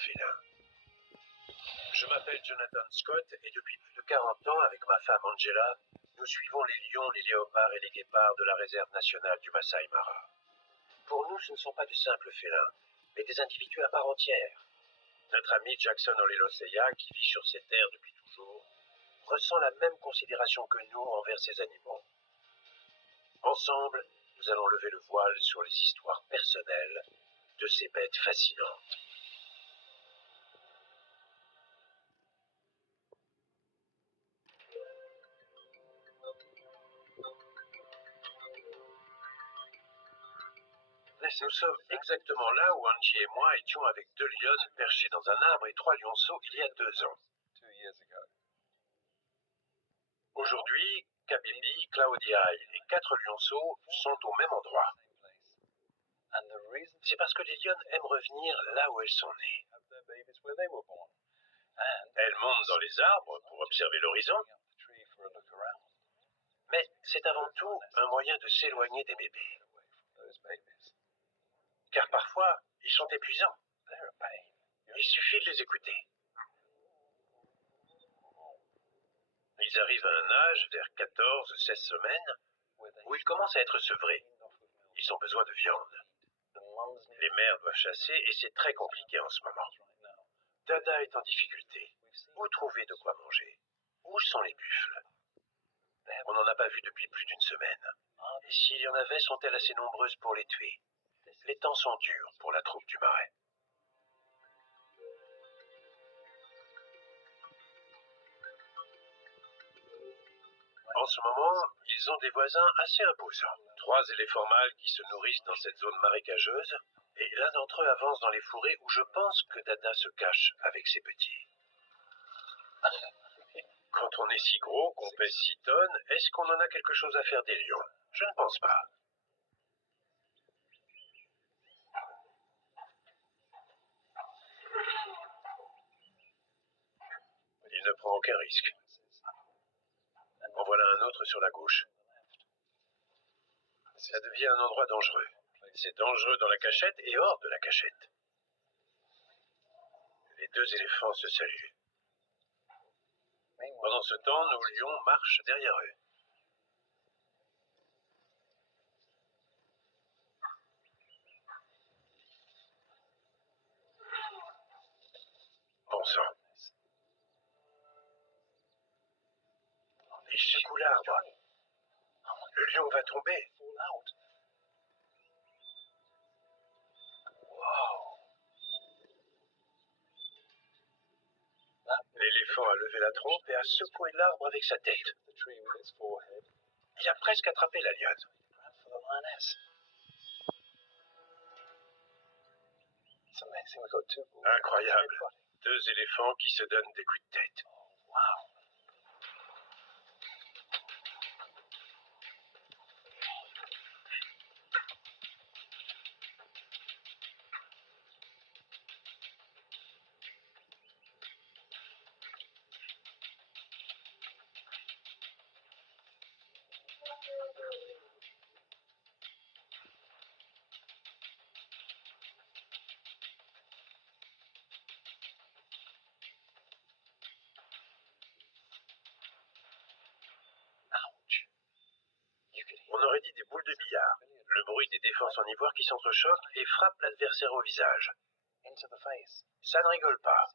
félin. Je m'appelle Jonathan Scott et depuis plus de 40 ans, avec ma femme Angela, nous suivons les lions, les léopards et les guépards de la réserve nationale du Masai Mara. Pour nous, ce ne sont pas de simples félins, mais des individus à part entière. Notre ami Jackson Oleloseya, qui vit sur ces terres depuis toujours, ressent la même considération que nous envers ces animaux. Ensemble, nous allons lever le voile sur les histoires personnelles de ces bêtes fascinantes. Nous sommes exactement là où Angie et moi étions avec 2 lionnes perchées dans un arbre et 3 lionceaux il y a 2 ans. Aujourd'hui, Kabibi, Claudia et 4 lionceaux sont au même endroit. C'est parce que les lionnes aiment revenir là où elles sont nées. Elles montent dans les arbres pour observer l'horizon, mais c'est avant tout un moyen de s'éloigner des bébés. Car parfois, ils sont épuisants. Il suffit de les écouter. Ils arrivent à un âge, vers 14-16 semaines, où ils commencent à être sevrés. Ils ont besoin de viande. Les mères doivent chasser et c'est très compliqué en ce moment. Dada est en difficulté. Où trouver de quoi manger? Où sont les buffles? On n'en a pas vu depuis plus d'une semaine. Et s'il y en avait, sont-elles assez nombreuses pour les tuer? Les temps sont durs pour la troupe du Marais. En ce moment, ils ont des voisins assez imposants. 3 éléphants mâles qui se nourrissent dans cette zone marécageuse, et l'un d'entre eux avance dans les fourrés où je pense que Dada se cache avec ses petits. Quand on est si gros, qu'on pèse 6 tonnes, est-ce qu'on en a quelque chose à faire des lions? Je ne pense pas. Il ne prend aucun risque. En voilà un autre sur la gauche. Ça devient un endroit dangereux. C'est dangereux dans la cachette et hors de la cachette. Les 2 éléphants se saluent. Pendant ce temps, nos lions marchent derrière eux. Bon sang. Il secoue l'arbre. Le lion va tomber. L'éléphant a levé la trompe et a secoué l'arbre avec sa tête. Il a presque attrapé la lionne. Incroyable. 2 éléphants qui se donnent des coups de tête. On aurait dit des boules de billard. Le bruit des défenses en ivoire qui s'entrechoquent et frappent l'adversaire au visage. Ça ne rigole pas.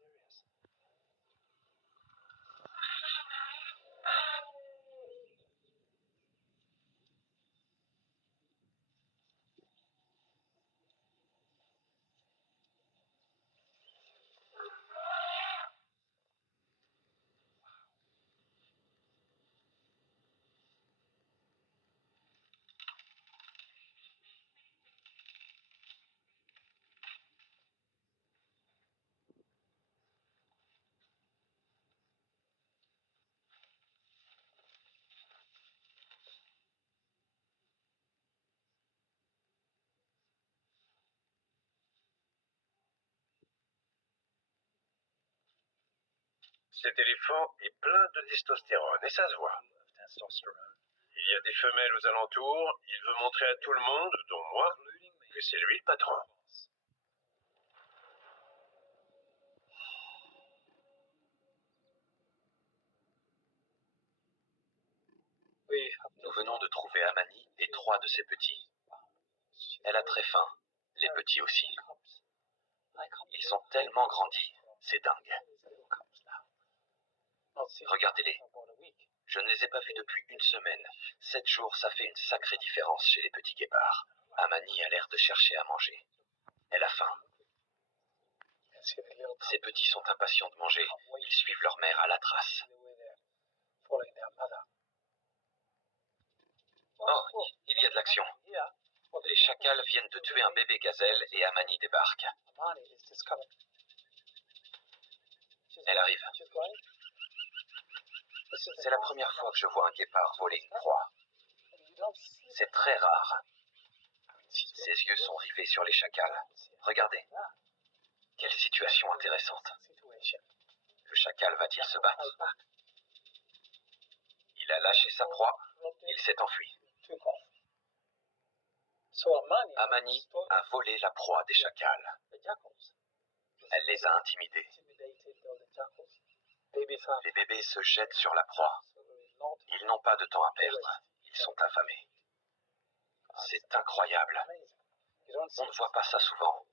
Cet éléphant est plein de testostérone et ça se voit. Il y a des femelles aux alentours, il veut montrer à tout le monde, dont moi, que c'est lui le patron. venons de trouver Amani et 3 de ses petits. Elle a très faim, les petits aussi. Ils ont tellement grandi, c'est dingue. Regardez-les. Je ne les ai pas vus depuis une semaine. 7 jours, ça fait une sacrée différence chez les petits guépards. Amani a l'air de chercher à manger. Elle a faim. Ces petits sont impatients de manger. Ils suivent leur mère à la trace. Oh, il y a de l'action. Les chacals viennent de tuer un bébé gazelle et Amani débarque. Elle arrive. C'est la première fois que je vois un guépard voler une proie. C'est très rare. Ses yeux sont rivés sur les chacals. Regardez. Quelle situation intéressante. Le chacal va-t-il se battre? Il a lâché sa proie. Il s'est enfui. Amani a volé la proie des chacals. Elle les a intimidés. Les bébés se jettent sur la proie. Ils n'ont pas de temps à perdre. Ils sont affamés. C'est incroyable. On ne voit pas ça souvent.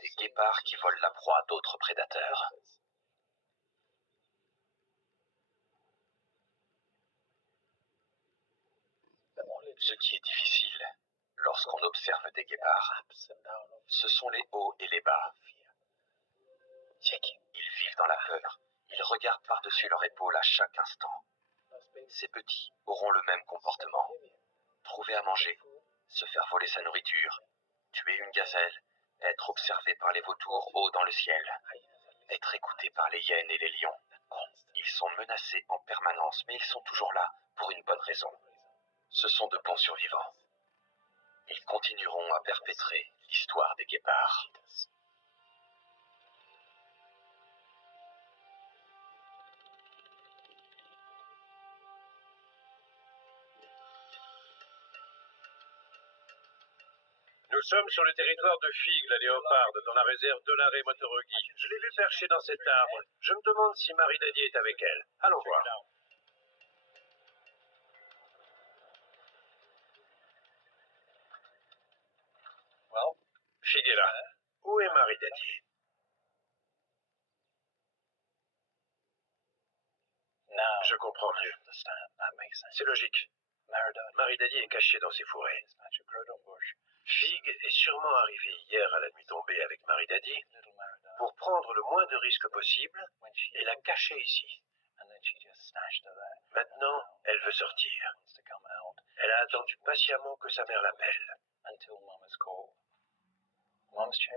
Des guépards qui volent la proie d'autres prédateurs. Ce qui est difficile lorsqu'on observe des guépards, ce sont les hauts et les bas. Ils vivent dans la peur. Ils regardent par-dessus leur épaule à chaque instant. Ces petits auront le même comportement. Trouver à manger, se faire voler sa nourriture, tuer une gazelle, être observé par les vautours hauts dans le ciel, être écouté par les hyènes et les lions. Ils sont menacés en permanence, mais ils sont toujours là pour une bonne raison. Ce sont de bons survivants. Ils continueront à perpétrer l'histoire des guépards. Nous sommes sur le territoire de Fig, la léoparde, dans la réserve d'Olaré Motorogi. Je l'ai vue perchée dans cet arbre. Je me demande si Marie Daddy est avec elle. Allons voir. Fig est là. Où est Marie Daddy? Je comprends mieux. C'est logique. Marie Daddy est cachée dans ses fourrés. Fig est sûrement arrivé hier à la nuit tombée avec Marie Daddy pour prendre le moins de risques possible et la cacher ici. Maintenant, elle veut sortir. Elle a attendu patiemment que sa mère l'appelle.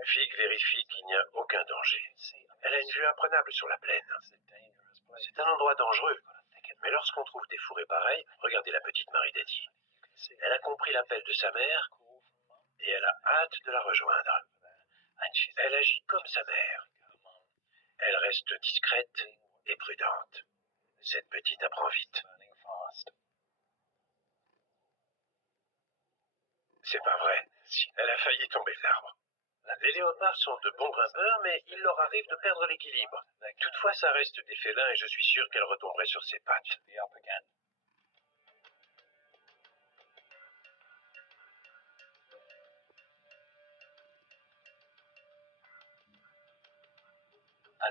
Fig vérifie qu'il n'y a aucun danger. Elle a une vue imprenable sur la plaine. C'est un endroit dangereux. Mais lorsqu'on trouve des fourrés pareils, regardez la petite Marie Daddy. Elle a compris l'appel de sa mère et elle a hâte de la rejoindre. Elle agit comme sa mère. Elle reste discrète et prudente. Cette petite apprend vite. C'est pas vrai. Elle a failli tomber de l'arbre. Les léopards sont de bons grimpeurs, mais il leur arrive de perdre l'équilibre. Toutefois, ça reste des félins et je suis sûr qu'elle retomberait sur ses pattes.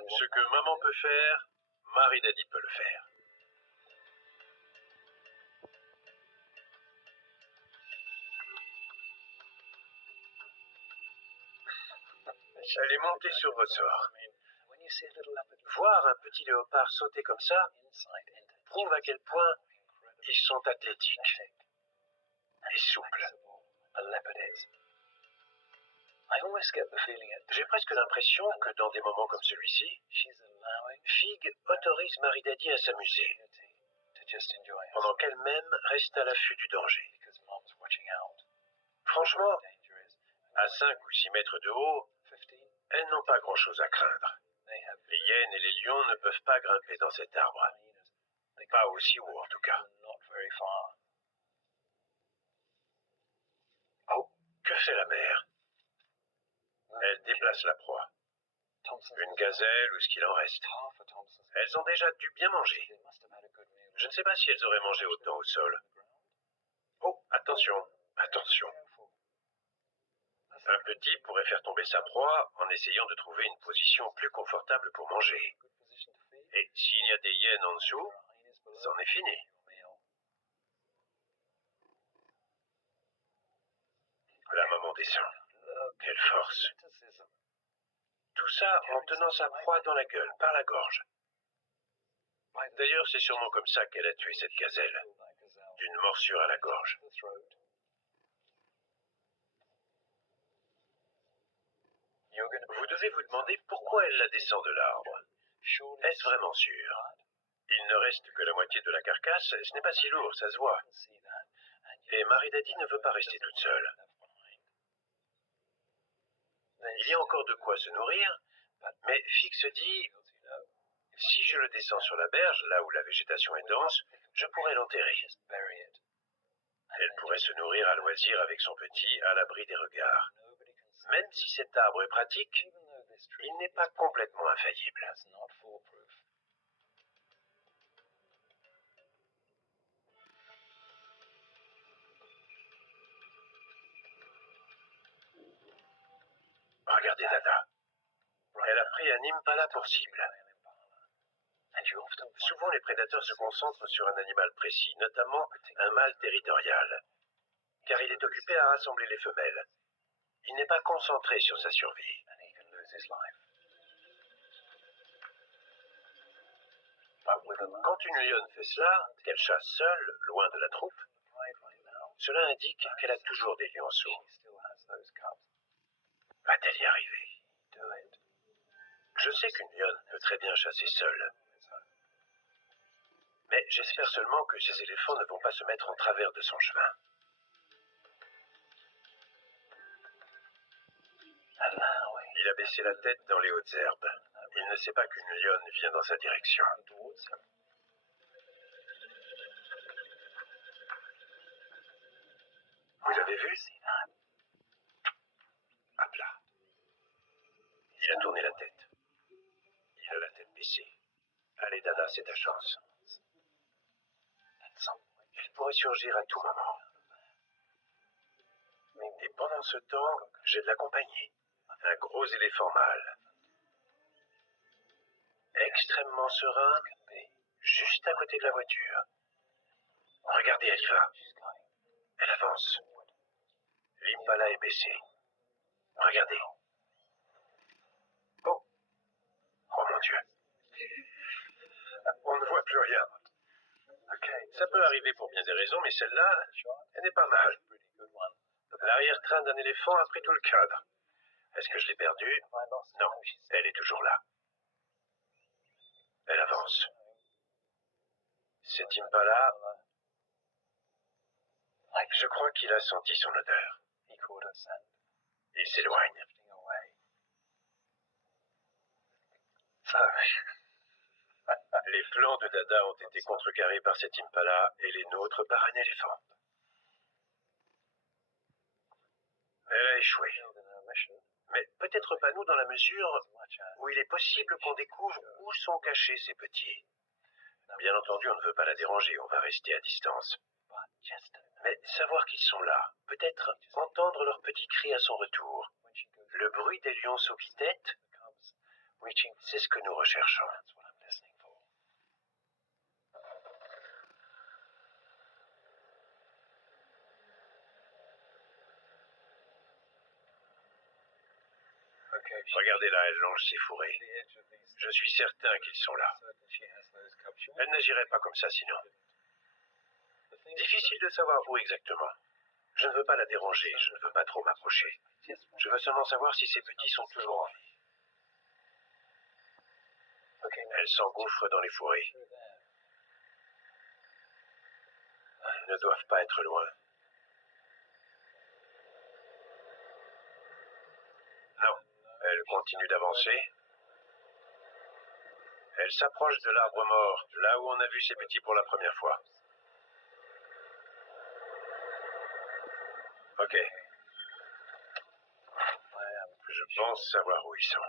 Ce que maman peut faire, Marie Daddy peut le faire. Elle est montée sur votre sort. Voir un petit léopard sauter comme ça prouve à quel point ils sont athlétiques et souples. J'ai presque l'impression que dans des moments comme celui-ci, Fig autorise Marie Daddy à s'amuser, pendant qu'elle-même reste à l'affût du danger. Franchement, à 5 ou 6 mètres de haut, elles n'ont pas grand-chose à craindre. Les hyènes et les lions ne peuvent pas grimper dans cet arbre. Pas aussi haut en tout cas. Oh, que fait la mère? Elle déplace la proie. Une gazelle ou ce qu'il en reste. Elles ont déjà dû bien manger. Je ne sais pas si elles auraient mangé autant au sol. Oh, attention, attention. Un petit pourrait faire tomber sa proie en essayant de trouver une position plus confortable pour manger. Et s'il y a des hyènes en dessous, c'en est fini. La maman descend. Quelle force. Tout ça en tenant sa proie dans la gueule, par la gorge. D'ailleurs, c'est sûrement comme ça qu'elle a tué cette gazelle, d'une morsure à la gorge. Vous devez vous demander pourquoi elle la descend de l'arbre. Est-ce vraiment sûr? Il ne reste que la moitié de la carcasse, ce n'est pas si lourd, ça se voit. Et Marie-Daddy ne veut pas rester toute seule. Il y a encore de quoi se nourrir, mais Fix se dit, si je le descends sur la berge, là où la végétation est dense, je pourrais l'enterrer. Elle pourrait se nourrir à loisir avec son petit, à l'abri des regards. Même si cet arbre est pratique, il n'est pas complètement infaillible. Regardez Dada. Elle a pris un impala pour cible. Souvent, les prédateurs se concentrent sur un animal précis, notamment un mâle territorial, car il est occupé à rassembler les femelles. Il n'est pas concentré sur sa survie. Quand une lionne fait cela, qu'elle chasse seule, loin de la troupe, cela indique qu'elle a toujours des lionceaux. Va-t-elle y arriver? Je sais qu'une lionne peut très bien chasser seule. Mais j'espère seulement que ces éléphants ne vont pas se mettre en travers de son chemin. Il a baissé la tête dans les hautes herbes. Il ne sait pas qu'une lionne vient dans sa direction. Vous avez vu? Hop là. Il a tourné la tête. Il a la tête baissée. Allez, Dada, c'est ta chance. Il pourrait surgir à tout moment. Et pendant ce temps, j'ai de la compagnie. Un gros éléphant mâle. Extrêmement serein, juste à côté de la voiture. Regardez, elle y va. Elle avance. L'impala est baissé. Regardez. Oh. Oh mon Dieu. On ne voit plus rien. Ça peut arriver pour bien des raisons, mais celle-là, elle n'est pas mal. L'arrière-train d'un éléphant a pris tout le cadre. Est-ce que je l'ai perdue? Non, elle est toujours là. Elle avance. Cet impala, je crois qu'il a senti son odeur. Il s'éloigne. Les plans de Dada ont été contrecarrés par cet impala et les nôtres par un éléphant. Elle a échoué. Mais peut-être pas nous dans la mesure où il est possible qu'on découvre où sont cachés ces petits. Bien entendu, on ne veut pas la déranger, on va rester à distance. Mais savoir qu'ils sont là, peut-être entendre leurs petits cris à son retour, le bruit des lionceaux qui têtent, c'est ce que nous recherchons. Regardez là, elle longe ses fourrés. Je suis certain qu'ils sont là. Elle n'agirait pas comme ça sinon. Difficile de savoir où exactement. Je ne veux pas la déranger, je ne veux pas trop m'approcher. Je veux seulement savoir si ces petits sont toujours en vie. Elle s'engouffre dans les fourrés. Ils ne doivent pas être loin. Non, elle continue d'avancer. Elle s'approche de l'arbre mort, là où on a vu ces petits pour la première fois. Ok. Je pense savoir où ils sont.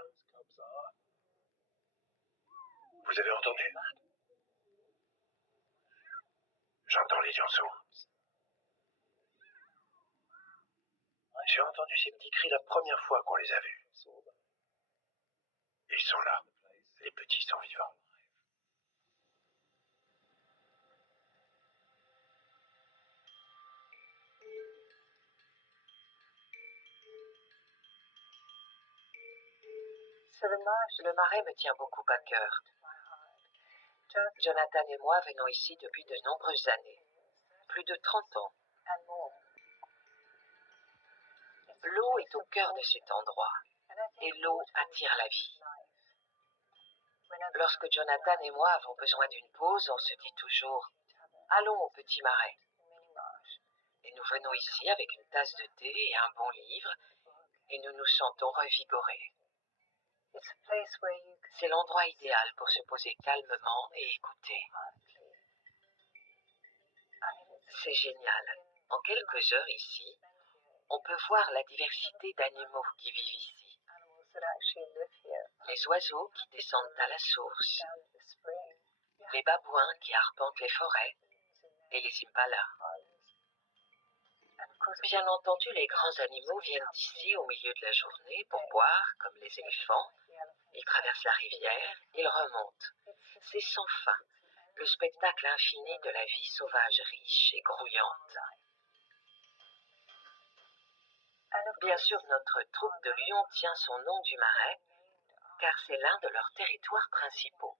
Vous avez entendu? J'entends les lionceaux. J'ai entendu ces petits cris la première fois qu'on les a vus. Ils sont là. Les petits sont vivants. Le marais me tient beaucoup à cœur. Jonathan et moi venons ici depuis de nombreuses années, plus de 30 ans. L'eau est au cœur de cet endroit, et l'eau attire la vie. Lorsque Jonathan et moi avons besoin d'une pause, on se dit toujours « Allons au petit marais ». Et nous venons ici avec une tasse de thé et un bon livre, et nous nous sentons revigorés. C'est l'endroit idéal pour se poser calmement et écouter. C'est génial. En quelques heures ici, on peut voir la diversité d'animaux qui vivent ici. Les oiseaux qui descendent à la source, les babouins qui arpentent les forêts et les impalas. Bien entendu, les grands animaux viennent ici au milieu de la journée pour boire, comme les éléphants. Ils traversent la rivière, ils remontent. C'est sans fin, le spectacle infini de la vie sauvage riche et grouillante. Bien sûr, notre troupe de lions tient son nom du marais, car c'est l'un de leurs territoires principaux.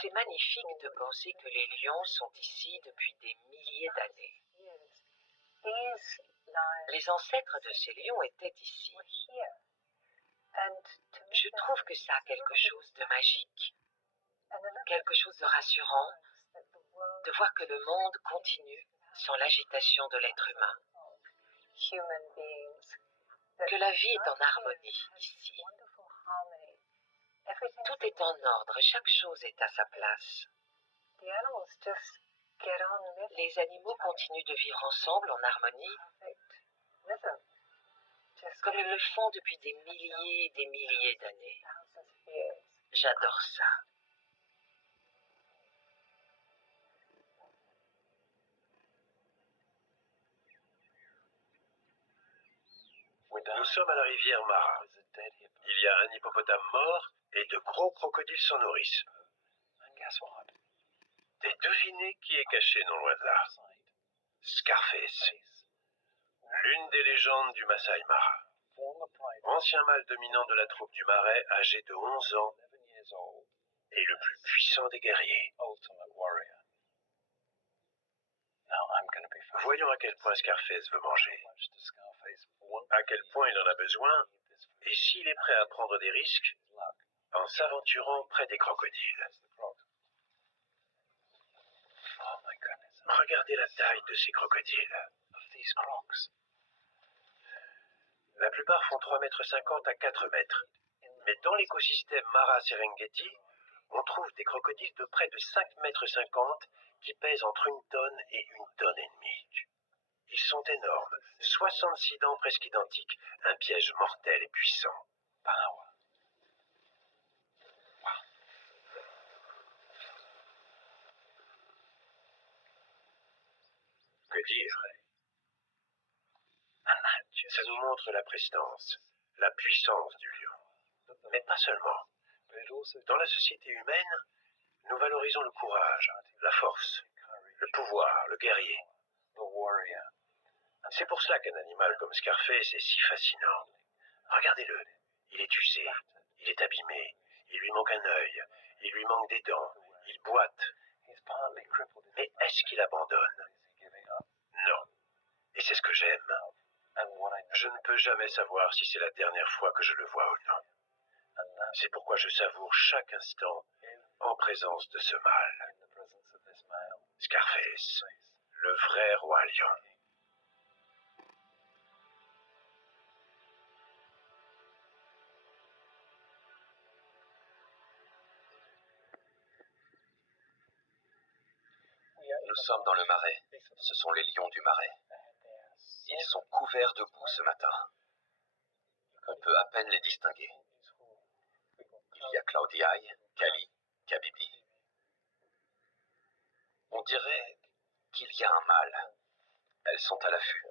C'est magnifique de penser que les lions sont ici depuis des milliers d'années. Les ancêtres de ces lions étaient ici. Je trouve que ça a quelque chose de magique, quelque chose de rassurant, de voir que le monde continue sans l'agitation de l'être humain. Que la vie est en harmonie ici. Tout est en ordre, chaque chose est à sa place. Les animaux continuent de vivre ensemble en harmonie, comme ils le font depuis des milliers et des milliers d'années. J'adore ça. Nous sommes à la rivière Mara. Il y a un hippopotame mort et de gros crocodiles s'en nourrissent. Et devinez qui est caché non loin de là. Scarface, l'une des légendes du Masai Mara. Ancien mâle dominant de la troupe du marais, âgé de 11 ans, et le plus puissant des guerriers. Voyons à quel point Scarface veut manger, à quel point il en a besoin, et s'il est prêt à prendre des risques en s'aventurant près des crocodiles. Regardez la taille de ces crocodiles. La plupart font 3,50 m à 4 mètres. Mais dans l'écosystème Mara-Serengeti, on trouve des crocodiles de près de 5,50 m qui pèsent entre 1 tonne et 1,5 tonnes. Ils sont énormes, 66 dents presque identiques, un piège mortel et puissant. Que dire? Ça nous montre la prestance, la puissance du lion. Mais pas seulement. Dans la société humaine, nous valorisons le courage, la force, le pouvoir, le guerrier. C'est pour cela qu'un animal comme Scarface est si fascinant. Regardez-le, il est usé, il est abîmé, il lui manque un œil, il lui manque des dents, il boite. Mais est-ce qu'il abandonne? Non. Et c'est ce que j'aime. Je ne peux jamais savoir si c'est la dernière fois que je le vois ou non. C'est pourquoi je savoure chaque instant en présence de ce mâle. Scarface, le vrai roi lion. Nous sommes dans le marais. Ce sont les lions du marais. Ils sont couverts de boue ce matin. On peut à peine les distinguer. Il y a Claudiaï, Kali, Kabibi. On dirait qu'il y a un mâle. Elles sont à l'affût.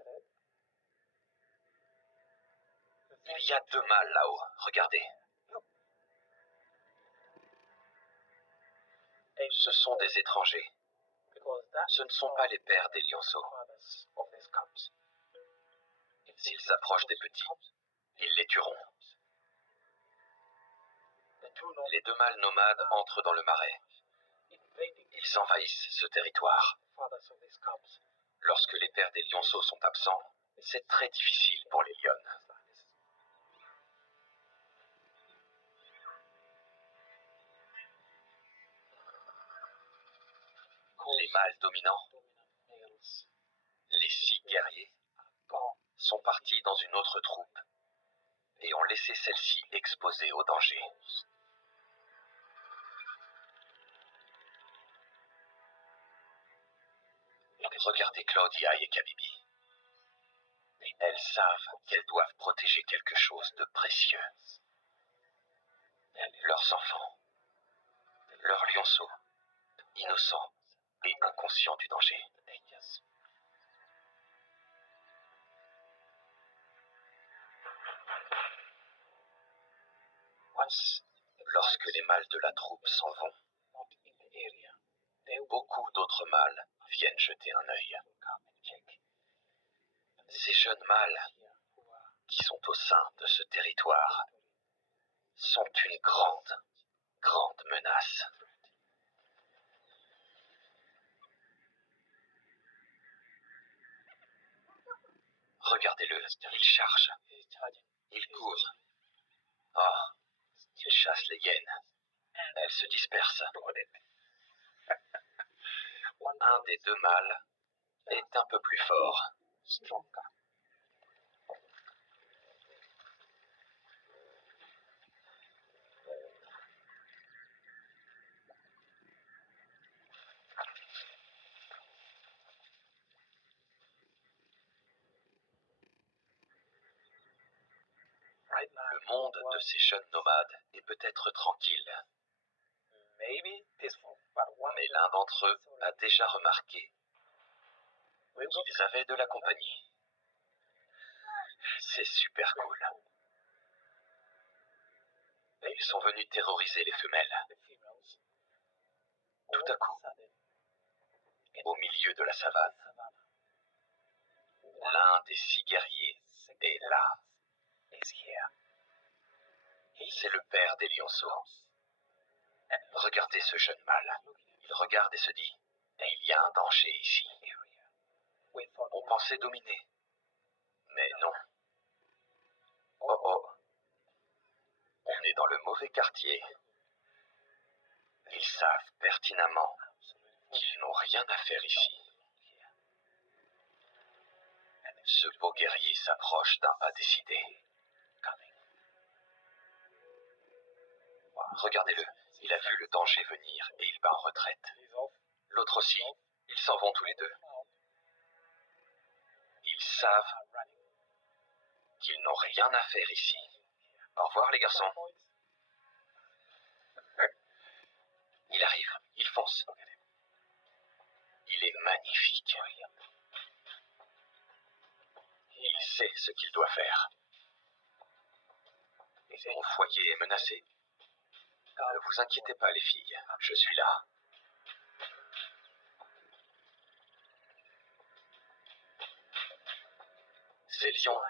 Il y a 2 mâles là-haut, regardez. Ce sont des étrangers. Ce ne sont pas les pères des lionceaux. S'ils approchent des petits, ils les tueront. Les 2 mâles nomades entrent dans le marais. Ils envahissent ce territoire. Lorsque les pères des lionceaux sont absents, c'est très difficile pour les lionnes. Les mâles dominants, les 6 guerriers, sont partis dans une autre troupe et ont laissé celle-ci exposée au danger. Regardez Claudia et Kabibi. Elles savent qu'elles doivent protéger quelque chose de précieux. Leurs enfants, leurs lionceaux, innocents et inconscients du danger. Lorsque les mâles de la troupe s'en vont, beaucoup d'autres mâles viennent jeter un œil. Ces jeunes mâles, qui sont au sein de ce territoire, sont une grande, grande menace. Regardez-le, il charge, il court. Oh, il chasse les hyènes. Elles se dispersent. Un des 2 mâles est un peu plus fort. Le monde de ces jeunes nomades est peut-être tranquille, mais l'un d'entre eux a déjà remarqué qu'ils avaient de la compagnie. C'est super cool. Ils sont venus terroriser les femelles. Tout à coup, au milieu de la savane, l'un des 6 guerriers est là. C'est le père des lionceaux. Regardez ce jeune mâle. Il regarde et se dit, il y a un danger ici. On pensait dominer. Mais non. Oh oh. On est dans le mauvais quartier. Ils savent pertinemment qu'ils n'ont rien à faire ici. Ce beau guerrier s'approche d'un pas décidé. Regardez-le, il a vu le danger venir et il bat en retraite. L'autre aussi, ils s'en vont tous les 2. Ils savent qu'ils n'ont rien à faire ici. Au revoir les garçons. Il arrive, il fonce. Il est magnifique. Il sait ce qu'il doit faire. Mon foyer est menacé. Ne vous inquiétez pas les filles, je suis là. Ces lions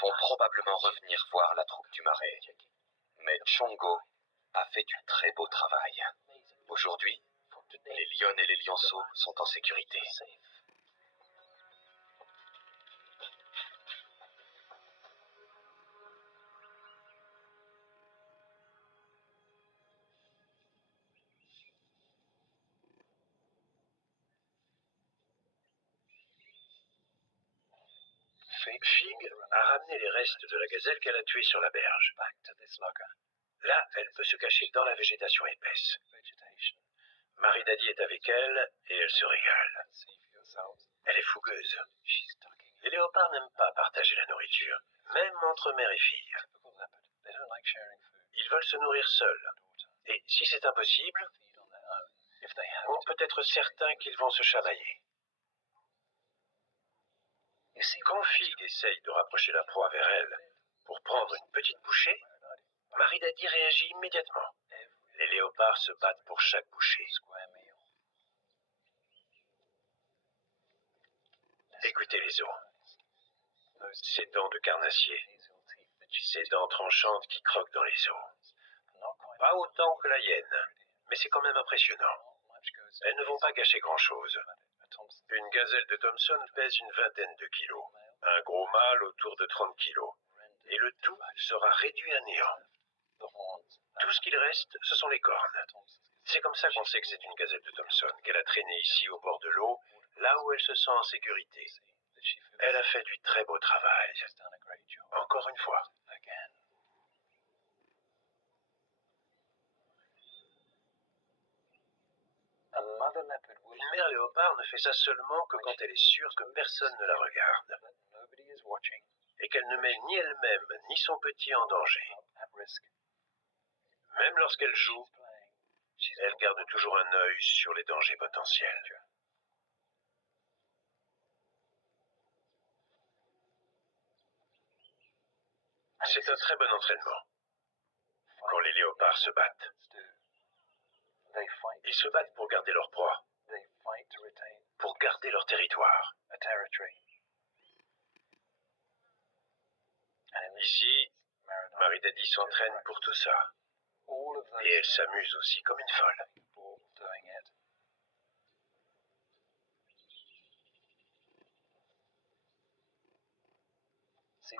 vont probablement revenir voir la troupe du marais. Mais Chongo a fait du très beau travail. Aujourd'hui, les lionnes et les lionceaux sont en sécurité. Fig a ramené les restes de la gazelle qu'elle a tuée sur la berge. Là, elle peut se cacher dans la végétation épaisse. Marie Daddy est avec elle et elle se régale. Elle est fougueuse. Les léopards n'aiment pas partager la nourriture, même entre mère et fille. Ils veulent se nourrir seuls. Et si c'est impossible, on peut être certain qu'ils vont se chamailler. Quand Fig essaye de rapprocher la proie vers elle pour prendre une petite bouchée, Marie Daddy réagit immédiatement. Les léopards se battent pour chaque bouchée. Écoutez les os. Ces dents de carnassier. Ces dents tranchantes qui croquent dans les os. Pas autant que la hyène, mais c'est quand même impressionnant. Elles ne vont pas gâcher grand-chose. Une gazelle de Thompson pèse une vingtaine de kilos. Un gros mâle autour de 30 kilos. Et le tout sera réduit à néant. Tout ce qu'il reste, ce sont les cornes. C'est comme ça qu'on sait que c'est une gazelle de Thompson, qu'elle a traîné ici au bord de l'eau, là où elle se sent en sécurité. Elle a fait du très beau travail. Encore une fois. Une mère léopard ne fait ça seulement que quand elle est sûre que personne ne la regarde. Et qu'elle ne met ni elle-même ni son petit en danger. Même lorsqu'elle joue, elle garde toujours un œil sur les dangers potentiels. C'est un très bon entraînement. Quand les léopards se battent, ils se battent pour garder leur proie, pour garder leur territoire. Ici, Marie Daddy s'entraîne pour tout ça. Et elle s'amuse aussi comme une folle.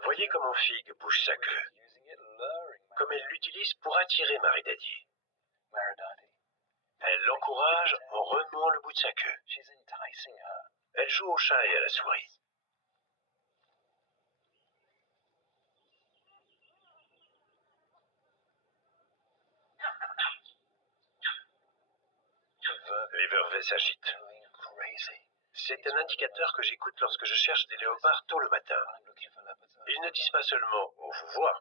Voyez comment Fig bouge sa queue. Comme elle l'utilise pour attirer Marie Daddy. Elle l'encourage en remuant le bout de sa queue. Elle joue au chat et à la souris. Les vervets s'agitent. C'est un indicateur que j'écoute lorsque je cherche des léopards tôt le matin. Ils ne disent pas seulement « on vous voit »,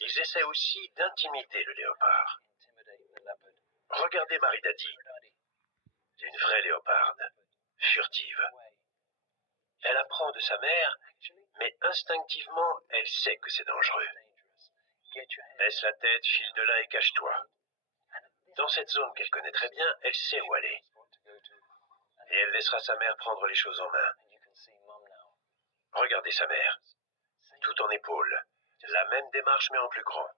ils essaient aussi d'intimider le léopard. Regardez Marie Daddy, une vraie léoparde, furtive. Elle apprend de sa mère, mais instinctivement, elle sait que c'est dangereux. Baisse la tête, file de là et cache-toi. Dans cette zone qu'elle connaît très bien, elle sait où aller. Et elle laissera sa mère prendre les choses en main. Regardez sa mère, tout en épaules, la même démarche mais en plus grand,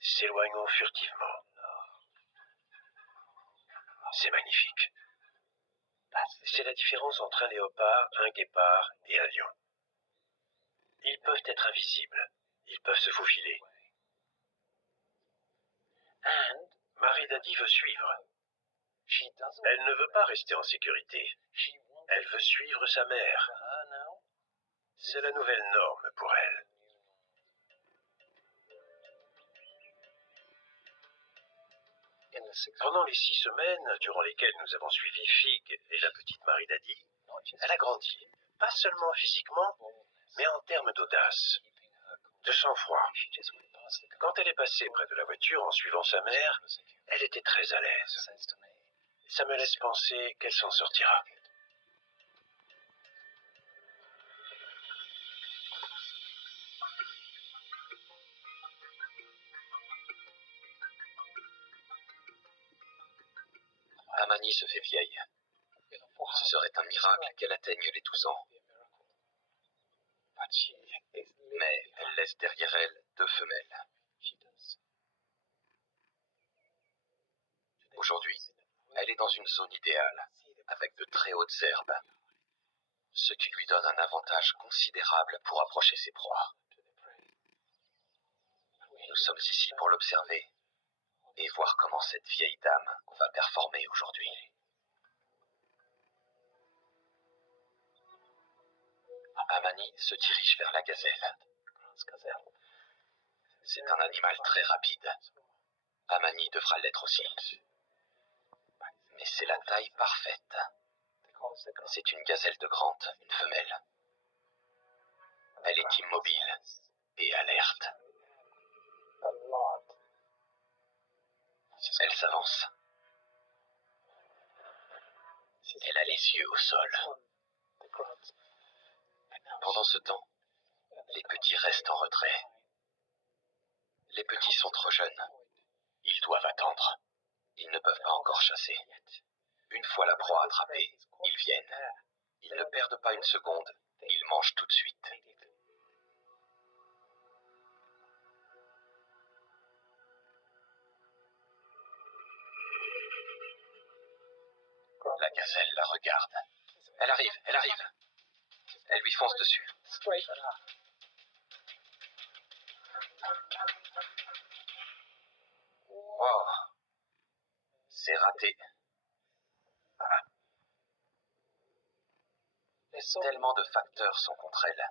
s'éloignant furtivement. C'est magnifique. C'est la différence entre un léopard, un guépard et un lion. Ils peuvent être invisibles, ils peuvent se faufiler. Marie Daddy veut suivre. Elle ne veut pas rester en sécurité. Elle veut suivre sa mère. C'est la nouvelle norme pour elle. Pendant les 6 semaines durant lesquelles nous avons suivi Fig et la petite Marie Daddy, elle a grandi, pas seulement physiquement, mais en termes d'audace, de sang-froid. Quand elle est passée près de la voiture en suivant sa mère, elle était très à l'aise. Ça me laisse penser qu'elle s'en sortira. Amani se fait vieille. Ce serait un miracle qu'elle atteigne les 12 ans. Mais elle laisse derrière elle 2 femelles. Aujourd'hui, elle est dans une zone idéale, avec de très hautes herbes, ce qui lui donne un avantage considérable pour approcher ses proies. Nous sommes ici pour l'observer et voir comment cette vieille dame va performer aujourd'hui. Amani se dirige vers la gazelle. C'est un animal très rapide. Amani devra l'être aussi. Mais c'est la taille parfaite. C'est une gazelle de Grant, une femelle. Elle est immobile et alerte. Elle s'avance. Elle a les yeux au sol. Pendant ce temps, les petits restent en retrait. Les petits sont trop jeunes. Ils doivent attendre. Ils ne peuvent pas encore chasser. Une fois la proie attrapée, ils viennent. Ils ne perdent pas une seconde. Ils mangent tout de suite. La gazelle la regarde. Elle arrive, elle arrive. Elle lui fonce dessus. Oh, c'est raté. Tellement de facteurs sont contre elle.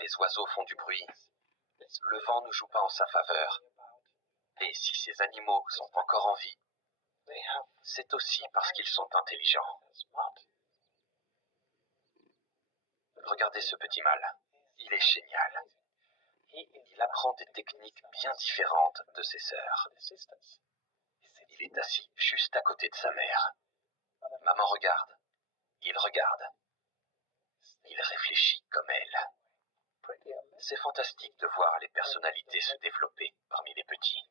Les oiseaux font du bruit. Le vent ne joue pas en sa faveur. Et si ces animaux sont encore en vie, c'est aussi parce qu'ils sont intelligents. Regardez ce petit mâle. Il est génial. Il apprend des techniques bien différentes de ses sœurs. Il est assis juste à côté de sa mère. Maman regarde. Il regarde. Il réfléchit comme elle. C'est fantastique de voir les personnalités se développer parmi les petits.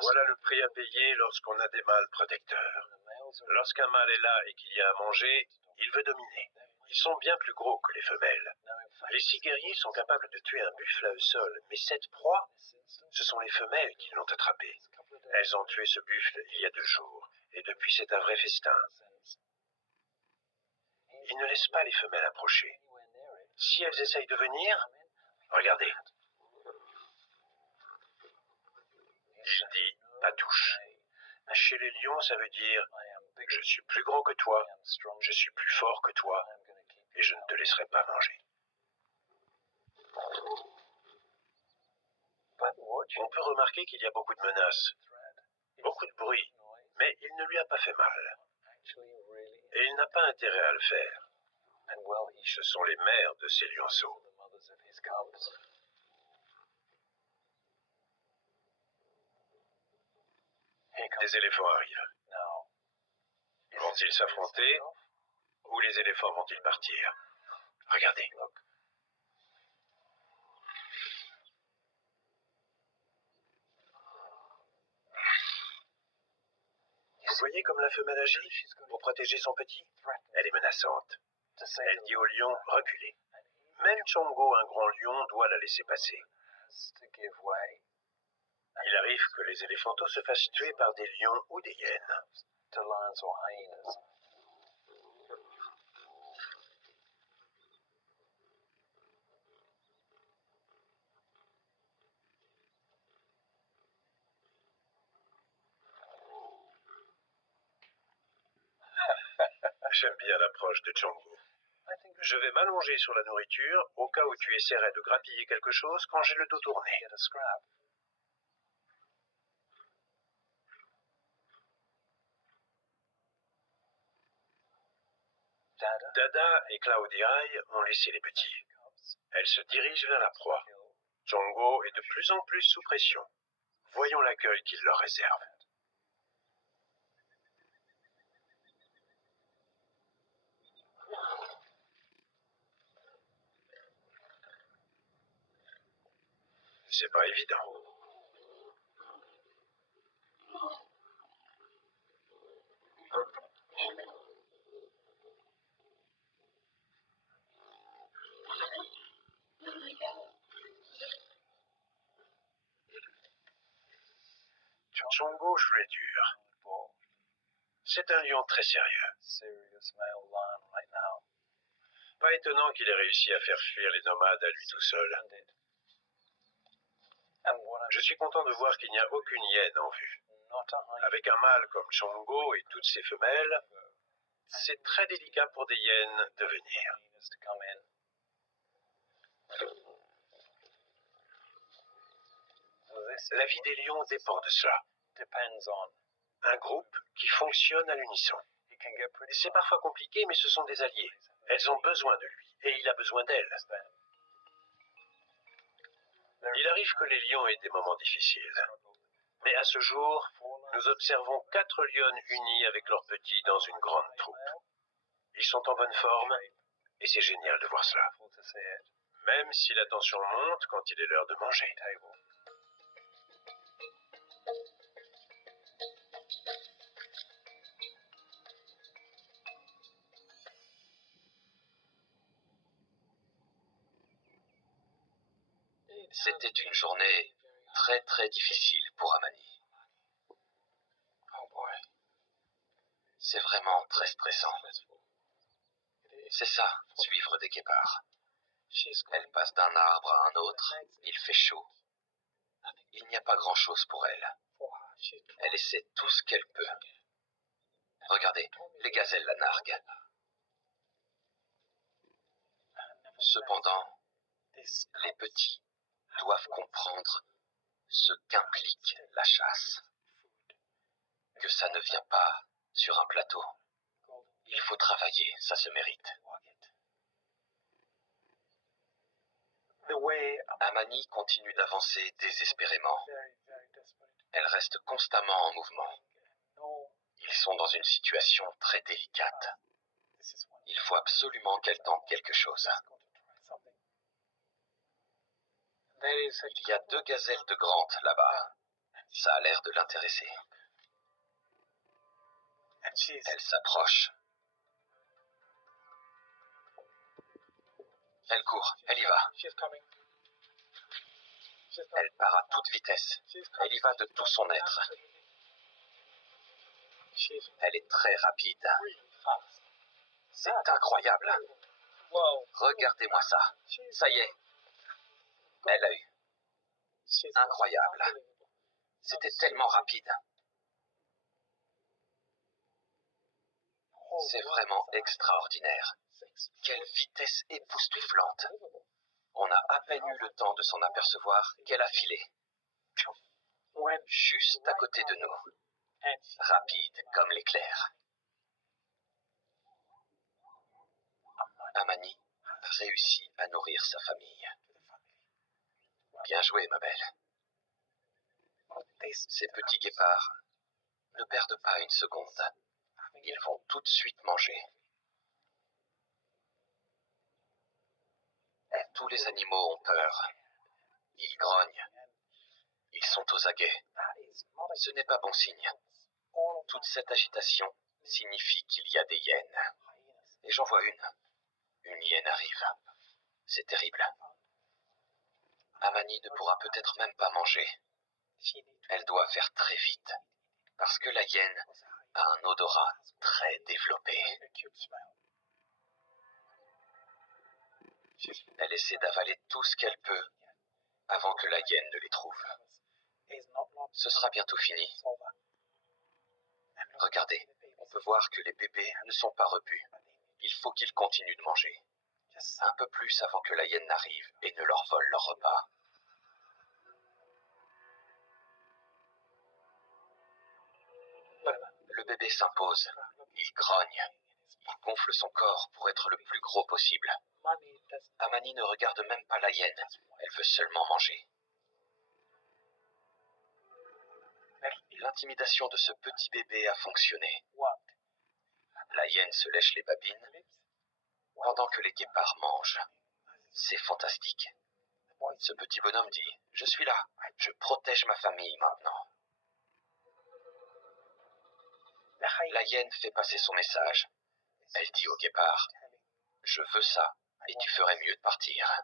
Voilà le prix à payer lorsqu'on a des mâles protecteurs. Lorsqu'un mâle est là et qu'il y a à manger, il veut dominer. Ils sont bien plus gros que les femelles. Les 6 guerriers sont capables de tuer un buffle à eux seuls, mais cette proie, ce sont les femelles qui l'ont attrapé. Elles ont tué ce buffle il y a 2 jours, et depuis c'est un vrai festin. Ils ne laissent pas les femelles approcher. Si elles essayent de venir, regardez. Il dit « pas touche ». Chez les lions, ça veut dire « je suis plus grand que toi, je suis plus fort que toi, et je ne te laisserai pas manger ». On peut remarquer qu'il y a beaucoup de menaces, beaucoup de bruit, mais il ne lui a pas fait mal. Et il n'a pas intérêt à le faire. Ce sont les mères de ces lionceaux. Des éléphants arrivent. Vont-ils s'affronter ou les éléphants vont-ils partir? Regardez. Vous voyez comme la femelle agit pour protéger son petit? Elle est menaçante. Elle dit au lion « reculez ». Même Chongo, un grand lion, doit la laisser passer. Il arrive que les éléphantos se fassent tuer par des lions ou des hyènes. J'aime bien l'approche de Chongo. Je vais m'allonger sur la nourriture au cas où tu essaierais de grappiller quelque chose quand j'ai le dos tourné. Dada et Claudiaï ont laissé les petits. Elles se dirigent vers la proie. Chongo est de plus en plus sous pression. Voyons l'accueil qu'il leur réserve. C'est pas évident. Chongo jouait dur. C'est un lion très sérieux. Pas étonnant qu'il ait réussi à faire fuir les nomades à lui tout seul. Je suis content de voir qu'il n'y a aucune hyène en vue. Avec un mâle comme Chongo et toutes ses femelles, C'est très délicat pour des hyènes de venir. La vie des lions dépend de cela. Un groupe qui fonctionne à l'unisson. C'est parfois compliqué, mais ce sont des alliés. Elles ont besoin de lui, et il a besoin d'elles. Il arrive que les lions aient des moments difficiles. Mais à ce jour, nous observons 4 lionnes unies avec leurs petits dans une grande troupe. Ils sont en bonne forme, et c'est génial de voir cela. Même si la tension monte quand il est l'heure de manger. C'était une journée très très difficile pour Amani. C'est vraiment très stressant. C'est ça, suivre des guépards. Elle passe d'un arbre à un autre, il fait chaud. Il n'y a pas grand-chose pour elle. Elle essaie tout ce qu'elle peut. Regardez, les gazelles la narguent. Cependant, les petits doivent comprendre ce qu'implique la chasse. Que ça ne vient pas sur un plateau. Il faut travailler, ça se mérite. Amani continue d'avancer désespérément. Elle reste constamment en mouvement. Ils sont dans une situation très délicate. Il faut absolument qu'elle tente quelque chose. Il y a 2 gazelles de Grant là-bas. Ça a l'air de l'intéresser. Elle s'approche. Elle court, elle y va. Elle part à toute vitesse. Elle y va de tout son être. Elle est très rapide. C'est incroyable. Regardez-moi ça. Ça y est. Elle a eu. Incroyable. C'était tellement rapide. C'est vraiment extraordinaire. Quelle vitesse époustouflante. On a à peine eu le temps de s'en apercevoir qu'elle a filé. Juste à côté de nous. Rapide comme l'éclair. Amani réussit à nourrir sa famille. Bien joué, ma belle. Ces petits guépards ne perdent pas une seconde. Ils vont tout de suite manger. Tous les animaux ont peur. Ils grognent. Ils sont aux aguets. Ce n'est pas bon signe. Toute cette agitation signifie qu'il y a des hyènes. Et j'en vois une. Une hyène arrive. C'est terrible. Amani ne pourra peut-être même pas manger. Elle doit faire très vite. Parce que la hyène a un odorat très développé. Elle essaie d'avaler tout ce qu'elle peut avant que la hyène ne les trouve. Ce sera bientôt fini. Regardez, on peut voir que les bébés ne sont pas repus. Il faut qu'ils continuent de manger. Un peu plus avant que la hyène n'arrive et ne leur vole leur repas. Le bébé s'impose. Il grogne. Il gonfle son corps pour être le plus gros possible. Amani ne regarde même pas la hyène. Elle veut seulement manger. L'intimidation de ce petit bébé a fonctionné. La hyène se lèche les babines pendant que les guépards mangent. C'est fantastique. Ce petit bonhomme dit « Je suis là, je protège ma famille maintenant ». La hyène fait passer son message. Elle dit au guépard « Je veux ça et tu ferais mieux de partir ».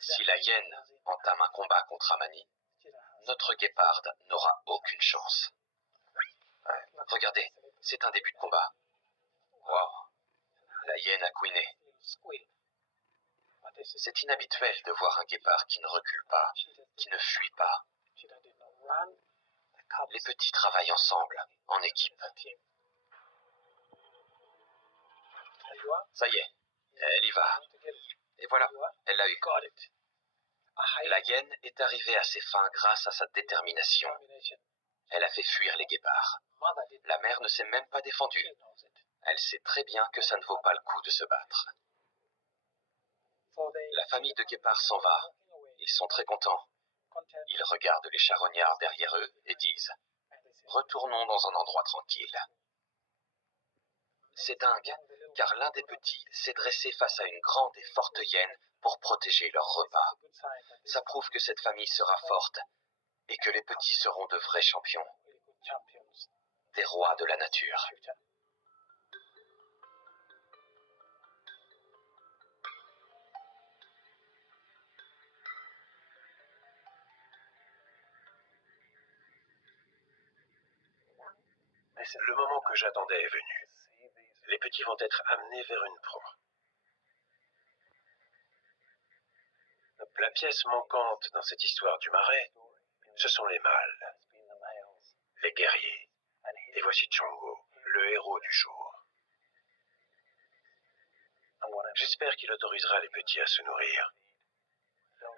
Si la hyène entame un combat contre Amani, notre guéparde n'aura aucune chance. Regardez, c'est un début de combat. Wow, la hyène a couiné. C'est inhabituel de voir un guépard qui ne recule pas, qui ne fuit pas. Les petits travaillent ensemble, en équipe. Ça y est, elle y va. Et voilà, elle l'a eu. La hyène est arrivée à ses fins grâce à sa détermination. Elle a fait fuir les guépards. La mère ne s'est même pas défendue. Elle sait très bien que ça ne vaut pas le coup de se battre. La famille de guépards s'en va. Ils sont très contents. Ils regardent les charognards derrière eux et disent « Retournons dans un endroit tranquille ». C'est dingue, car l'un des petits s'est dressé face à une grande et forte hyène pour protéger leur repas. Ça prouve que cette famille sera forte et que les petits seront de vrais champions, des rois de la nature. Le moment que j'attendais est venu. Les petits vont être amenés vers une proie. La pièce manquante dans cette histoire du marais, ce sont les mâles, les guerriers. Et voici Chongo, le héros du jour. J'espère qu'il autorisera les petits à se nourrir.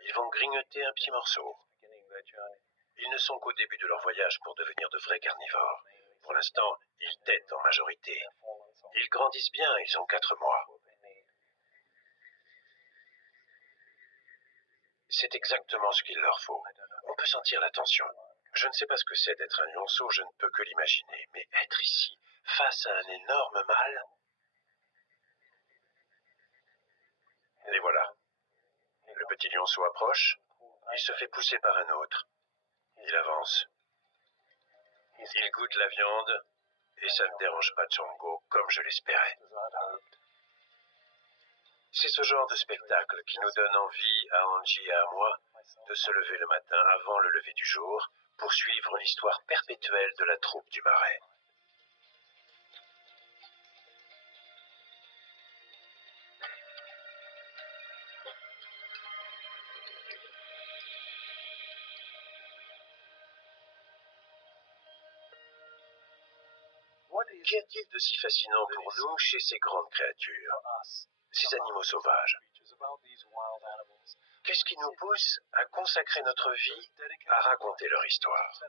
Ils vont grignoter un petit morceau. Ils ne sont qu'au début de leur voyage pour devenir de vrais carnivores. Pour l'instant, ils têtent en majorité. Ils grandissent bien, ils ont 4 mois. C'est exactement ce qu'il leur faut. On peut sentir la tension. Je ne sais pas ce que c'est d'être un lionceau, je ne peux que l'imaginer. Mais être ici, face à un énorme mâle... Les voilà. Le petit lionceau approche, il se fait pousser par un autre. Il avance. Il goûte la viande, et ça ne dérange pas Chongo, comme je l'espérais. C'est ce genre de spectacle qui nous donne envie, à Angie et à moi, de se lever le matin avant le lever du jour pour suivre l'histoire perpétuelle de la troupe du marais. Qu'y a-t-il de si fascinant pour nous chez ces grandes créatures, ces animaux sauvages? Qu'est-ce qui nous pousse à consacrer notre vie à raconter leur histoire?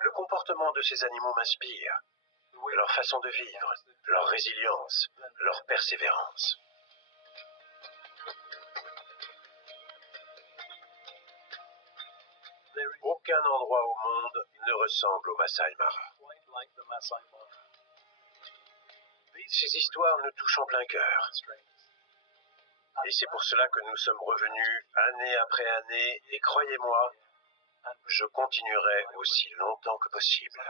Le comportement de ces animaux m'inspire, leur façon de vivre, leur résilience, leur persévérance. Aucun endroit au monde ne ressemble au Masai Mara. Ces histoires nous touchent en plein cœur. Et c'est pour cela que nous sommes revenus année après année, et croyez-moi, je continuerai aussi longtemps que possible.